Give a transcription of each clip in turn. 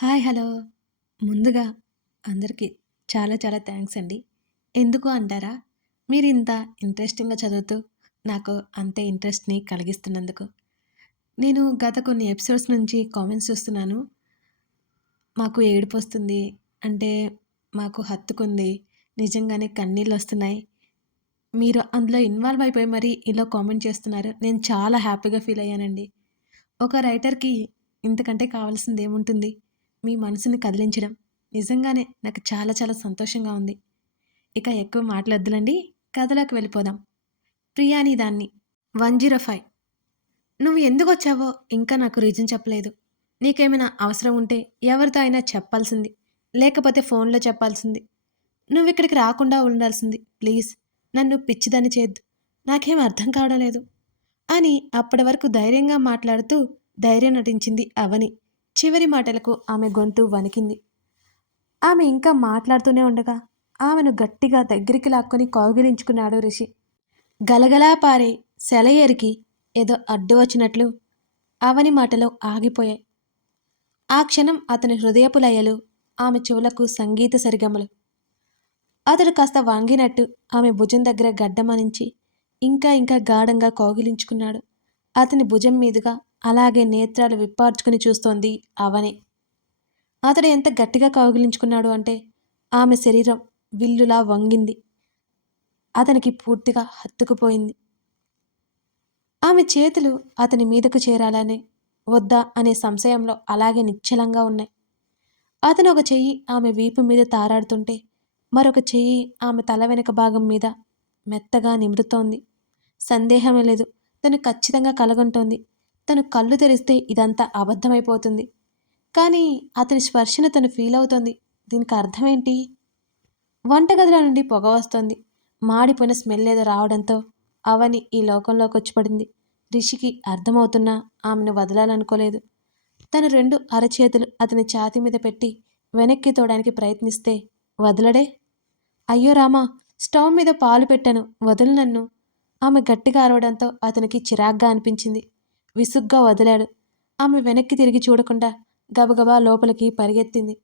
Hi! Hello! ముందుగా అందరికీ చాలా చాలా థ్యాంక్స్ అండి. ఎందుకు అంటారా? మీరింత ఇంట్రెస్టింగ్‌గా చదువుతూ నాకు అంతే ఇంట్రెస్ట్‌ని కలిగిస్తున్నందుకు. నేను గత కొన్ని ఎపిసోడ్స్ నుంచి కామెంట్స్ చూస్తున్నాను. మాకు ఏడుపొస్తుంది. అంటే మాకు హత్తుకుంది. నిజంగానే కన్నీళ్ళొస్తున్నాయి. మీరు అందులో ఇన్వాల్వ్ అయిపోయి మరీ ఇలా కామెంట్ చేస్తున్నారు. నేను చాలా హ్యాపీగా ఫీల్ అయ్యానండి. ఒక రైటర్‌కి ఇంతకంటే కావాల్సిందేముంటుంది? మీ మనసుని కదిలించడం. నిజంగానే నాకు చాలా చాలా సంతోషంగా ఉంది. ఇక ఎక్కువ మాటలొద్దులండి. కథలోకి వెళ్ళిపోదాం. 'ప్రియా నీ దాన్ని' 105 నువ్వు ఎందుకొచ్చావో ఇంకా నాకు రీజన్ చెప్పలేదు. నీకేమైనా అవసరం ఉంటే ఎవరితో అయినా చెప్పాల్సింది. లేకపోతే ఫోన్‌లో చెప్పాల్సింది. నువ్విక్కడికి రాకుండా ఉండాల్సింది. ప్లీజ్ నన్ను పిచ్చిదాన్ని చేయొద్దు. నాకేం అర్థం కావడం లేదు. అని అప్పటి వరకు ధైర్యంగా మాట్లాడుతూ ధైర్యం నటించింది అవని. చివరి మాటలకు ఆమె గొంతు వణికింది. ఆమె ఇంకా మాట్లాడుతూనే ఉండగా ఆమెను గట్టిగా దగ్గరికి లాక్కొని కౌగిలించుకున్నాడు రిషి. గలగలా పారే సెలయేరికి ఏదో అడ్డు వచ్చినట్లు అవని మాటలు ఆగిపోయాయి. ఆ క్షణం అతని హృదయపు లయలు, ఆమె చెవులకు సంగీత సరిగమలు. అతడు కాస్త వంగినట్టు ఆమె భుజం దగ్గర గడ్డమనించి ఇంకా ఇంకా గాఢంగా కౌగిలించుకున్నాడు. అతని భుజం మీదుగా అలాగే నేత్రాలు విప్పార్చుకుని చూస్తోంది అవని. అతడు ఎంత గట్టిగా కౌగిలించుకున్నాడు అంటే ఆమె శరీరం విల్లులా వంగింది. అతనికి పూర్తిగా హత్తుకుపోయింది. ఆమె చేతులు అతని మీదకు చేరాలనే వద్దా అనే సంశయంలో అలాగే నిశ్చలంగా ఉన్నాయి. అతను ఒక చెయ్యి ఆమె వీపు మీద తారాడుతుంటే మరొక చెయ్యి ఆమె తల వెనుక భాగం మీద మెత్తగా నిమురుతోంది. సందేహమే లేదు, తను ఖచ్చితంగా కలగంటోంది. తను కళ్ళు తెరిస్తే ఇదంతా అబద్ధమైపోతుంది. కానీ అతని స్పర్శను తను ఫీల్ అవుతోంది. దీనికి అర్థమేంటి? వంటగదిలో నుండి పొగ వస్తోంది. మాడిపోయిన స్మెల్ ఏదో రావడంతో అవని ఈ లోకంలోకి వచ్చి పడింది. రిషికి అర్థమవుతున్నా ఆమెను వదలాలనుకోలేదు. తను 2 అరచేతులు అతని ఛాతీ మీద పెట్టి వెనక్కి తోడానికి ప్రయత్నిస్తే వదలడే. అయ్యో రామా! స్టవ్ మీద పాలు పెట్టాను, వదులు నన్ను. ఆమె గట్టిగా అరవడంతో అతనికి చిరాగ్గా అనిపించింది. విసుగ్గా వదిలాడు. ఆమె వెనక్కి తిరిగి చూడకుండా గబగబా లోపలికి పరిగెత్తింది.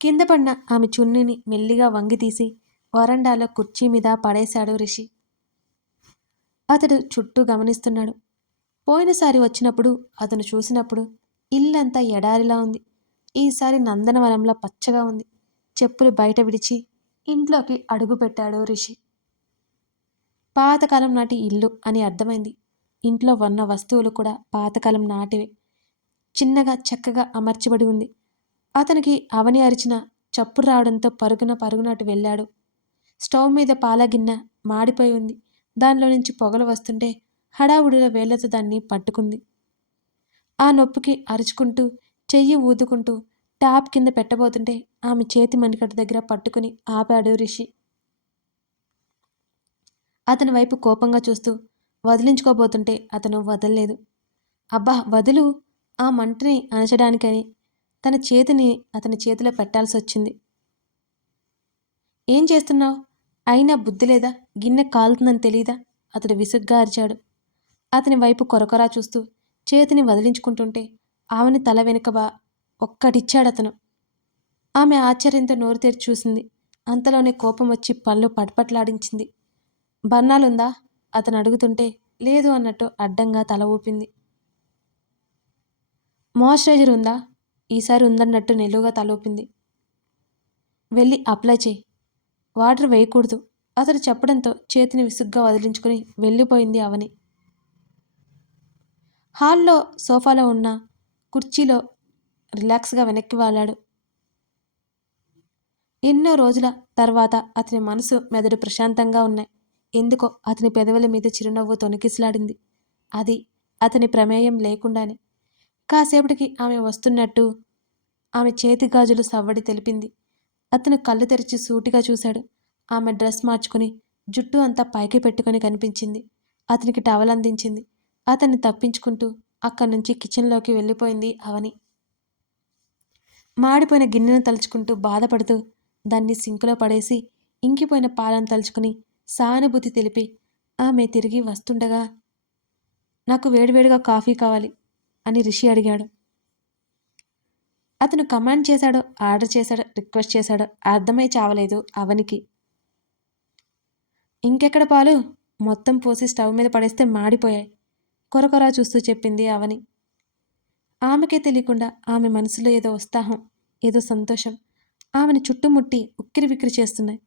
కింద పడిన ఆమె చున్నీని మెల్లిగా వంగితీసి వరండాలో కుర్చీ మీద పడేశాడు రిషి. అతడు చుట్టూ గమనిస్తున్నాడు. పోయినసారి వచ్చినప్పుడు అతను చూసినప్పుడు ఇల్లంతా ఎడారిలా ఉంది. ఈసారి నందనవనంలా పచ్చగా ఉంది. చెప్పులు బయట విడిచి ఇంట్లోకి అడుగుపెట్టాడు రిషి. పాతకాలం నాటి ఇల్లు అని అర్థమైంది. ఇంట్లో ఉన్న వస్తువులు కూడా పాతకాలం నాటివే. చిన్నగా చక్కగా అమర్చబడి ఉంది. అతనికి అవని అరిచిన చప్పుడు రావడంతో పరుగున పరుగున అటు వెళ్ళాడు. స్టవ్ మీద పాల గిన్నె మాడిపోయి ఉంది. దానిలో నుంచి పొగలు వస్తుంటే హడావుడిలో వేళ్లతో దాన్ని పట్టుకుంది. ఆ నొప్పికి అరుచుకుంటూ చెయ్యి ఊదుకుంటూ ట్యాప్ కింద పెట్టబోతుంటే ఆమె చేతి మణికట్టు దగ్గర పట్టుకుని ఆపాడు రిషి. అతని వైపు కోపంగా చూస్తూ వదిలించుకోబోతుంటే అతను వదల్లేదు. అబ్బా వదులు! ఆ మంటని అణచడానికని తన చేతిని అతని చేతిలో పెట్టాల్సొచ్చింది. ఏం చేస్తున్నావు? అయినా బుద్ధి లేదా? గిన్నె కాలుతుందని తెలీదా? అతడు విసుగ్గా అరిచాడు. అతని వైపు కొరకొరా చూస్తూ చేతిని వదిలించుకుంటుంటే ఆమెని తల వెనుక ఒక్కటిచ్చాడతను. ఆమె ఆశ్చర్యంతో నోరు తెరిచి చూసింది. అంతలోనే కోపం వచ్చి పళ్ళు పట్పట్లాడించింది. బన్నాలుందా? అతను అడుగుతుంటే లేదు అన్నట్టు అడ్డంగా తల ఊపింది. మాయిశ్చరైజర్ ఉందా? ఈసారి ఉందన్నట్టు నిలువుగా తల ఊపింది. వెళ్ళి అప్లై చేయి. వాటర్ వేయకూడదు అతడు చెప్పడంతో చేతిని విసుగ్గా వదిలించుకుని వెళ్ళిపోయింది అవని. హాల్లో సోఫాలో ఉన్న కుర్చీలో రిలాక్స్గా వెనక్కి వాలాడు. ఎన్నో రోజుల తర్వాత అతని మనసు మెదడు ప్రశాంతంగా ఉన్నాయి. ఎందుకో అతని పెదవుల మీద చిరునవ్వు తొణికిసలాడింది. అది అతని ప్రమేయం లేకుండానే. కాసేపటికి ఆమె వస్తున్నట్టు ఆమె చేతి గాజులు సవ్వడి తెలిపింది. అతను కళ్ళు తెరిచి సూటిగా చూశాడు. ఆమె డ్రెస్ మార్చుకుని జుట్టు అంతా పైకి పెట్టుకుని కనిపించింది. అతనికి టవల్ అందించింది. అతన్ని తప్పించుకుంటూ అక్కడి నుంచి కిచెన్లోకి వెళ్ళిపోయింది అవని. మాడిపోయిన గిన్నెను తలుచుకుంటూ బాధపడుతూ దాన్ని సింకులో పడేసి ఇంకిపోయిన పాలను తలుచుకుని సానుభూతి తెలిపి ఆమె తిరిగి వస్తుండగా నాకు వేడివేడిగా కాఫీ కావాలి అని రిషి అడిగాడు. అతను కమాండ్ చేశాడో, ఆర్డర్ చేశాడో, రిక్వెస్ట్ చేశాడో అర్థమై చావలేదు అవనికి. ఇంకెక్కడ పాలు? మొత్తం పోసి స్టవ్ మీద పడేస్తే మాడిపోయాయి. కొరకొరా చూస్తూ చెప్పింది అవని. ఆమెకే తెలియకుండా ఆమె మనసులో ఏదో ఉత్సాహం, ఏదో సంతోషం ఆమెను చుట్టుముట్టి ఉక్కిరిబిక్కిరి చేస్తున్నాయి.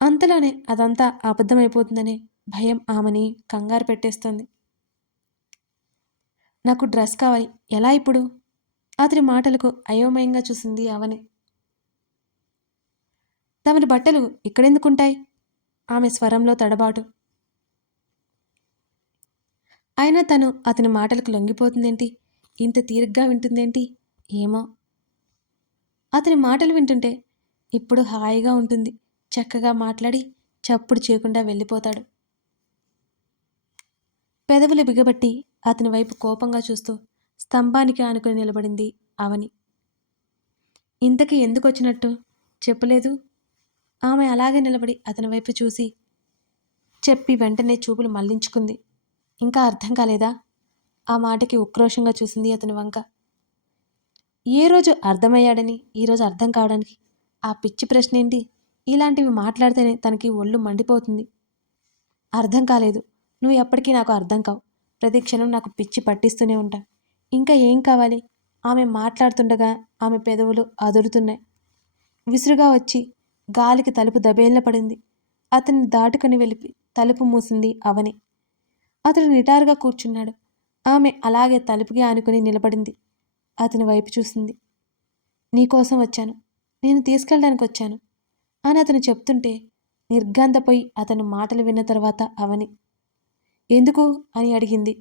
అంతలోనే అదంతా అబద్ధమైపోతుందనే భయం ఆమెని కంగారు పెట్టేస్తోంది. నాకు డ్రెస్ కావాలి, ఎలా ఇప్పుడు? అతని మాటలకు అయోమయంగా చూసింది అవని. తమరి బట్టలు ఇక్కడెందుకుంటాయి? ఆమె స్వరంలో తడబాటు. అయినా తను అతని మాటలకు లొంగిపోతుందేంటి? ఇంత తీరిగ్గా వింటుందేంటి? ఏమో. అతని మాటలు వింటుంటే ఇప్పుడు హాయిగా ఉంటుంది. చక్కగా మాట్లాడి చప్పుడు చేయకుండా వెళ్ళిపోతాడు. పెదవులు బిగబట్టి అతని వైపు కోపంగా చూస్తూ స్తంభానికి ఆనుకుని నిలబడింది అవని. ఇంతకీ ఎందుకు వచ్చినట్టు చెప్పలేదు? ఆమె అలాగే నిలబడి అతని వైపు చూసి చెప్పి వెంటనే చూపులు మళ్లించుకుంది. ఇంకా అర్థం కాలేదా? ఆ మాటకి ఉక్రోషంగా చూసింది అతని వంక. ఏ రోజు అర్థమయ్యాడని ఈరోజు అర్థం కావడానికి ఆ పిచ్చి ప్రశ్న ఏంటి? ఇలాంటివి మాట్లాడితేనే తనకి ఒళ్ళు మండిపోతుంది. అర్థం కాలేదు. నువ్వు ఎప్పటికీ నాకు అర్థం కావు. ప్రతి క్షణం నాకు పిచ్చి పట్టిస్తూనే ఉంటా. ఇంకా ఏం కావాలి? ఆమె మాట్లాడుతుండగా ఆమె పెదవులు అదురుతున్నాయి. విసురుగా వచ్చి గాలికి తలుపు దబేళ్ళ పడింది. అతన్ని దాటుకుని వెళ్ళి తలుపు మూసింది అవని. అతడు నిటారుగా కూర్చున్నాడు. ఆమె అలాగే తలుపుకి ఆనుకుని నిలబడింది. అతని వైపు చూసింది. నీకోసం వచ్చాను, నేను తీసుకెళ్ళడానికి వచ్చాను అని అతను చెప్తుంటే నిర్ఘాంతపోయి అతను మాటలు విన్న తర్వాత అవని ఎందుకు అని అడిగింది.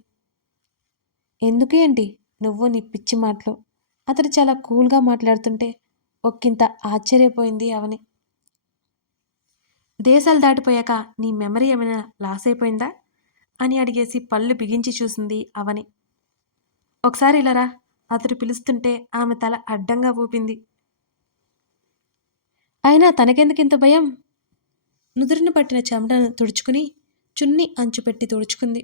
ఎందుకు ఏంటి? నువ్వు నీ పిచ్చి మాటలు. అతడు చాలా కూల్గా మాట్లాడుతుంటే ఒక్కింత ఆశ్చర్యపోయింది అవని. దేశాలు దాటిపోయాక నీ మెమరీ ఏమైనా లాస్ అయిపోయిందా అని అడిగేసి పళ్ళు బిగించి చూసింది అవని. ఒకసారి ఇలారా, అతడు పిలుస్తుంటే ఆమె తల అడ్డంగా ఊపింది. అయినా తనకెందుకింత భయం? నుదురున పట్టిన చెమటను తుడుచుకుని చున్ని అంచు పెట్టి తుడుచుకుంది.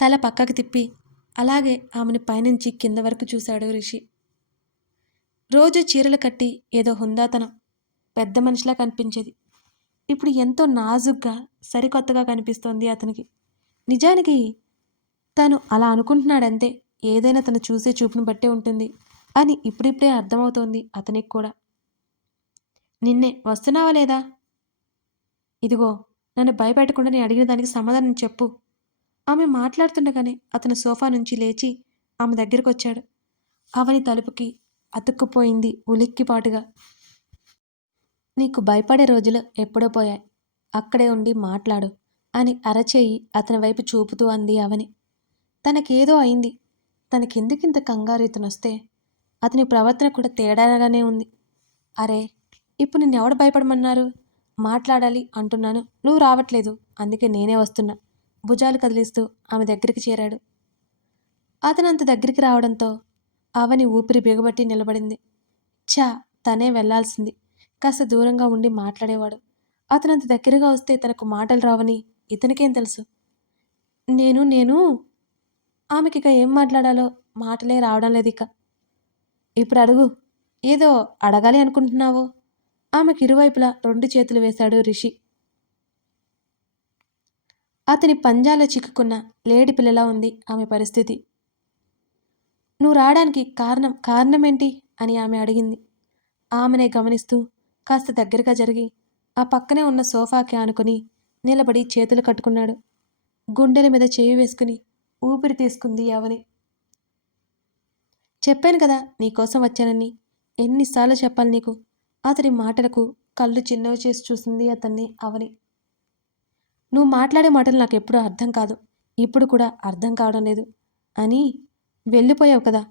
తల పక్కకు తిప్పి అలాగే ఆమెను పైనుంచి కింద వరకు చూశాడు రిషి. రోజు చీరలు కట్టి ఏదో హుందాతనం, పెద్ద మనిషిలా కనిపించేది. ఇప్పుడు ఎంతో నాజుగ్గా సరికొత్తగా కనిపిస్తోంది అతనికి. నిజానికి తను అలా అనుకుంటున్నాడంతే. ఏదైనా తను చూసే చూపును బట్టే ఉంటుంది అని ఇప్పుడిప్పుడే అర్థమవుతోంది అతనికి కూడా. నిన్నే, వస్తున్నావా లేదా? ఇదిగో, నన్ను భయపెట్టకుండా నేను అడిగిన దానికి సమాధానం చెప్పు. ఆమె మాట్లాడుతుండగానే అతను సోఫా నుంచి లేచి ఆమె దగ్గరకు వచ్చాడు. అవని తలుపుకి అతుక్కుపోయింది ఉలిక్కిపాటుగా. నీకు భయపడే రోజులు ఎప్పుడో పోయాయి. అక్కడే ఉండి మాట్లాడు అని అరచేయి అతని వైపు చూపుతూ అంది అవని. తనకేదో అయింది. తనకెందుకింత కంగారు ఇతనొస్తే? అతని ప్రవర్తన కూడా తేడాగానే ఉంది. అరే, ఇప్పుడు నిన్నెవడు భయపడమన్నారు? మాట్లాడాలి అంటున్నాను, నువ్వు రావట్లేదు. అందుకే నేనే వస్తున్నా. భుజాలు కదిలిస్తూ ఆమె దగ్గరికి చేరాడు. అతను అంత దగ్గరికి రావడంతో అవని ఊపిరి బిగబట్టి నిలబడింది. ఛా, తనే వెళ్లాల్సింది. కాస్త దూరంగా ఉండి మాట్లాడేవాడు. అతనంత దగ్గరగా వస్తే తనకు మాటలు రావని ఇతనికేం తెలుసు? నేను ఆమెకిక ఏం మాట్లాడాలో మాటలే రావడం లేదు ఇక. ఇప్పుడు అడుగు. ఏదో అడగాలి అనుకుంటున్నావో? ఆమెకి ఇరువైపులా 2 చేతులు వేశాడు రిషి. అతని పంజాలో చిక్కుకున్న లేడి పిల్లలా ఉంది ఆమె పరిస్థితి. నువ్వు రావడానికి కారణమేంటి అని ఆమె అడిగింది. ఆమెనే గమనిస్తూ కాస్త దగ్గరగా జరిగి ఆ పక్కనే ఉన్న సోఫాకి ఆనుకుని నిలబడి చేతులు కట్టుకున్నాడు. గుండెల మీద చేయి వేసుకుని ఊపిరి తీసుకుంది అవని. చెప్పాను కదా నీకోసం వచ్చానని. ఎన్నిసార్లు చెప్పాలి నీకు? అతని మాటలకు కళ్ళు చిన్నవి చేసి చూసింది అతన్ని అవని. నువ్వు మాట్లాడే మాటలు నాకు ఎప్పుడూ అర్థం కాదు, ఇప్పుడు కూడా అర్థం కావడం లేదు అని వెళ్ళిపోయావు కదా,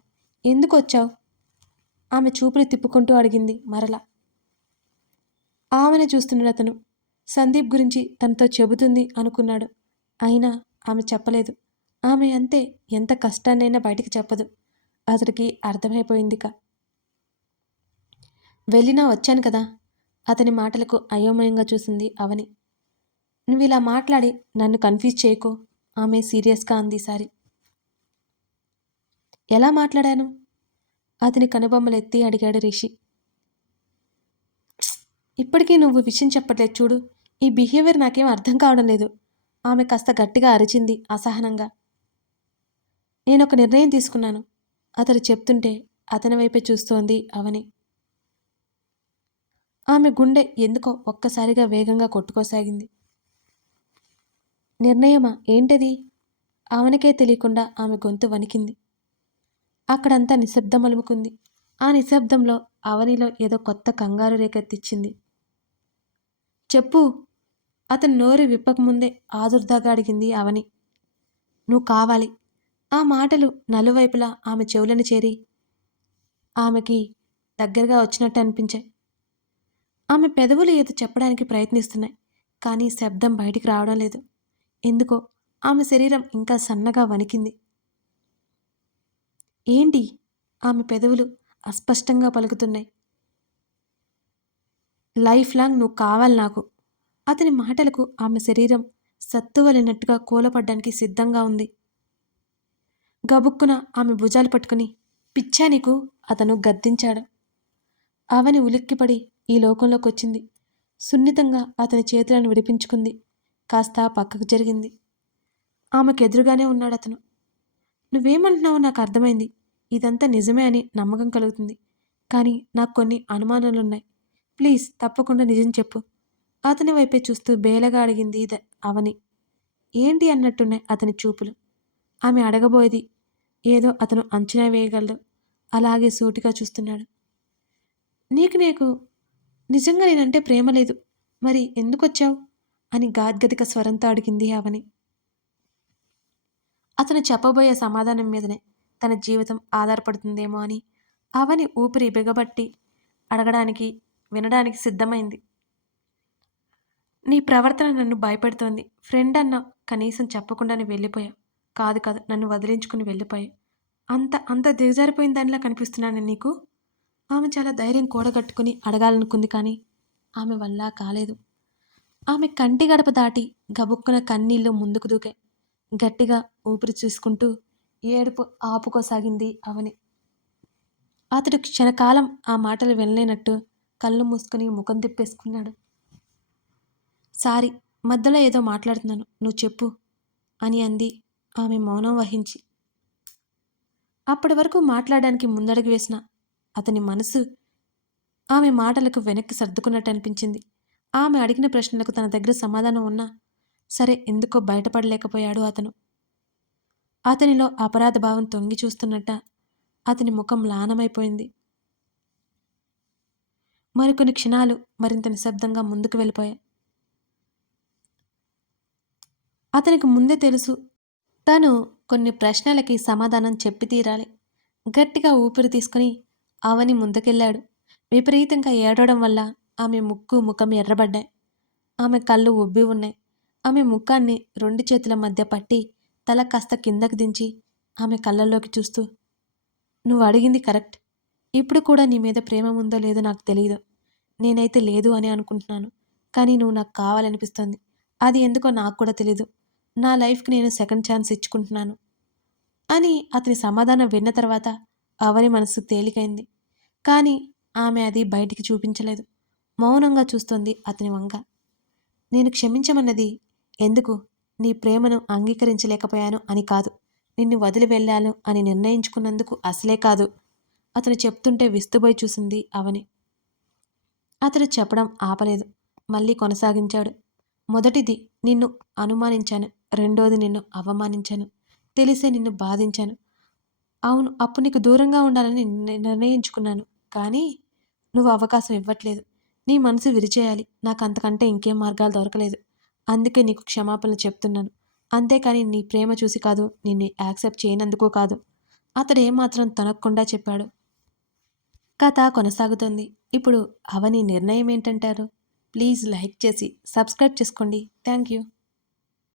ఎందుకు వచ్చావు? ఆమె చూపులు తిప్పుకుంటూ అడిగింది మరలా. ఆమెను చూస్తున్నాడు అతను. సందీప్ గురించి తనతో చెబుతుంది అనుకున్నాడు. అయినా ఆమె చెప్పలేదు. ఆమె అంతే, ఎంత కష్టాన్నైనా బయటికి చెప్పదు. అతడికి అర్థమైపోయిందిక. వెళ్ళినా వచ్చాను కదా. అతని మాటలకు అయోమయంగా చూసింది అవని. నువ్విలా మాట్లాడి నన్ను కన్ఫ్యూజ్ చేయకు, ఆమె సీరియస్గా అంది ఈసారి. ఎలా మాట్లాడాను? అతని కనుబొమ్మలెత్తి అడిగాడు రిషి. ఇప్పటికీ నువ్వు విషయం చెప్పట్లేదు చూడు. ఈ బిహేవియర్ నాకేం అర్థం కావడం లేదు. ఆమె కాస్త గట్టిగా అరిచింది అసహనంగా. నేనొక నిర్ణయం తీసుకున్నాను. అతడు చెప్తుంటే అతని వైపే చూస్తోంది అవని. ఆమె గుండె ఎందుకో ఒక్కసారిగా వేగంగా కొట్టుకోసాగింది. నిర్ణయమా? ఏంటది? అవనికే తెలియకుండా ఆమె గొంతు వణికింది. అక్కడంతా నిశ్శబ్దం అలుముకుంది. ఆ నిశ్శబ్దంలో అవనిలో ఏదో కొత్త కంగారు రేకెత్తిచ్చింది. చెప్పు. అతను నోరు విప్పకముందే ఆదుర్దాగా అడిగింది అవని. నువ్వు కావాలి. ఆ మాటలు నలువైపులా ఆమె చెవులను చేరి ఆమెకి దగ్గరగా వచ్చినట్టు అనిపించాయి. ఆమె పెదవులు ఏదో చెప్పడానికి ప్రయత్నిస్తున్నాయి. కానీ శబ్దం బయటికి రావడం లేదు. ఎందుకో ఆమె శరీరం ఇంకా సన్నగా వణికింది. ఏంటి? ఆమె పెదవులు అస్పష్టంగా పలుకుతున్నాయి. లైఫ్ లాంగ్ నువ్వు కావాలి నాకు. అతని మాటలకు ఆమె శరీరం సత్తువలినట్టుగా కూలపడ్డానికి సిద్ధంగా ఉంది. గబుక్కున ఆమె భుజాలు పట్టుకుని పిచ్చా నీకు? అతను గద్దించాడు. అవని ఉలిక్కిపడి ఈ లోకంలోకొచ్చింది. సున్నితంగా అతని చేతులను విడిపించుకుంది. కాస్త పక్కకు జరిగింది. ఆమెకెదురుగానే ఉన్నాడతను. నువ్వేమంటున్నావో నాకు అర్థమైంది. ఇదంతా నిజమే అని నమ్మకం కలుగుతుంది. కానీ నాకు కొన్ని అనుమానాలున్నాయి. ప్లీజ్ తప్పకుండా నిజం చెప్పు. అతని వైపే చూస్తూ బేలగా అడిగింది అవని. ఏంటి అన్నట్టున్నాయి అతని చూపులు. ఆమె అడగబోయేది ఏదో అతను అంచనా వేయగలడు. అలాగే సూటిగా చూస్తున్నాడు. నీకు నిజంగా నేనంటే ప్రేమ లేదు. మరి ఎందుకొచ్చావు? అని గాద్గదిక స్వరంతో అడిగింది అవని. అతను చెప్పబోయే సమాధానం మీదనే తన జీవితం ఆధారపడుతుందేమో అని అవని ఊపిరి బిగబట్టి అడగడానికి వినడానికి సిద్ధమైంది. నీ ప్రవర్తన నన్ను భయపెడుతోంది. ఫ్రెండ్ అన్న కనీసం చెప్పకుండానే వెళ్ళిపోయావు. కాదు కాదు నన్ను వదిలించుకుని వెళ్ళిపోయావు. అంత అంత దిగజారిపోయిన దానిలా కనిపిస్తున్నాను నీకు? ఆమె చాలా ధైర్యం కూడగట్టుకుని అడగాలనుకుంది. కానీ ఆమె వల్ల కాలేదు. ఆమె కంటి గడప దాటి గబుక్కున కన్నీళ్లు ముందుకు దూకాయి. గట్టిగా ఊపిరి చూసుకుంటూ ఏడుపు ఆపుకోసాగింది అవని. అతడు క్షణకాలం ఆ మాటలు వినలేనట్టు కళ్ళు మూసుకుని ముఖం తిప్పేసుకున్నాడు. సారీ, మధ్యలో ఏదో మాట్లాడుతున్నాను, నువ్వు చెప్పు అని అంది ఆమె మౌనం వహించి. అప్పటి వరకు మాట్లాడడానికి ముందడుగు వేసిన అతని మనసు ఆమె మాటలకు వెనక్కి సర్దుకున్నట్టు అనిపించింది. ఆమె అడిగిన ప్రశ్నలకు తన దగ్గర సమాధానం ఉన్నా సరే ఎందుకో బయటపడలేకపోయాడు అతను. అతనిలో అపరాధ భావం తొంగి చూస్తున్నట్ట అతని ముఖం మ్లానమైపోయింది. మరికొన్ని క్షణాలు మరింత నిశ్శబ్దంగా ముందుకు వెళ్ళిపోయాయి. అతనికి ముందే తెలుసు తను కొన్ని ప్రశ్నలకి సమాధానం చెప్పి తీరాలి. గట్టిగా ఊపిరి తీసుకుని అవని ముందుకెళ్ళాడు. విపరీతంగా ఏడవడం వల్ల ఆమె ముక్కు ముఖం ఎర్రబడ్డాయి. ఆమె కళ్ళు ఉబ్బి ఉన్నాయి. ఆమె ముఖాన్ని రెండు చేతుల మధ్య పట్టి తల కాస్త కిందకు దించి ఆమె కళ్ళల్లోకి చూస్తూ, నువ్వు అడిగింది కరెక్ట్. ఇప్పుడు కూడా నీ మీద ప్రేమ ఉందో లేదో నాకు తెలియదు. నేనైతే లేదు అని అనుకుంటున్నాను. కానీ నువ్వు నాకు కావాలనిపిస్తుంది. అది ఎందుకో నాకు కూడా తెలీదు. నా లైఫ్కి నేను సెకండ్ ఛాన్స్ ఇచ్చుకుంటున్నాను అని అతని సమాధానం విన్న తర్వాత అవని మనసు తేలికైంది. కానీ ఆమె అది బయటికి చూపించలేదు. మౌనంగా చూస్తోంది అతని వంక. నేను క్షమించమన్నది ఎందుకు? నీ ప్రేమను అంగీకరించలేకపోయాను అని కాదు. నిన్ను వదిలి వెళ్ళాను అని నిర్ణయించుకున్నందుకు అసలే కాదు. అతను చెప్తుంటే విస్తుపోయి చూసింది అవని. అతడు చెప్పడం ఆపలేదు. మళ్ళీ కొనసాగించాడు. మొదటిది నిన్ను అనుమానించాను. రెండోది నిన్ను అవమానించాను. తెలిసే నిన్ను బాధించాను. అవును, అప్పుడు నీకు దూరంగా ఉండాలని నిర్ణయించుకున్నాను. కానీ నువ్వు అవకాశం ఇవ్వట్లేదు. నీ మనసు విరిచేయాలి. నాకు అంతకంటే ఇంకేం మార్గాలు దొరకలేదు. అందుకే నీకు క్షమాపణలు చెప్తున్నాను. అంతేకాని నీ ప్రేమ చూసి కాదు, నిన్ను యాక్సెప్ట్ చేయనందుకు కాదు. అతడు ఏమాత్రం తొనక్కుండా చెప్పాడు. కథ కొనసాగుతుంది. ఇప్పుడు అవని నిర్ణయం ఏంటంటారు? ప్లీజ్ లైక్ చేసి సబ్స్క్రైబ్ చేసుకోండి. Thank you.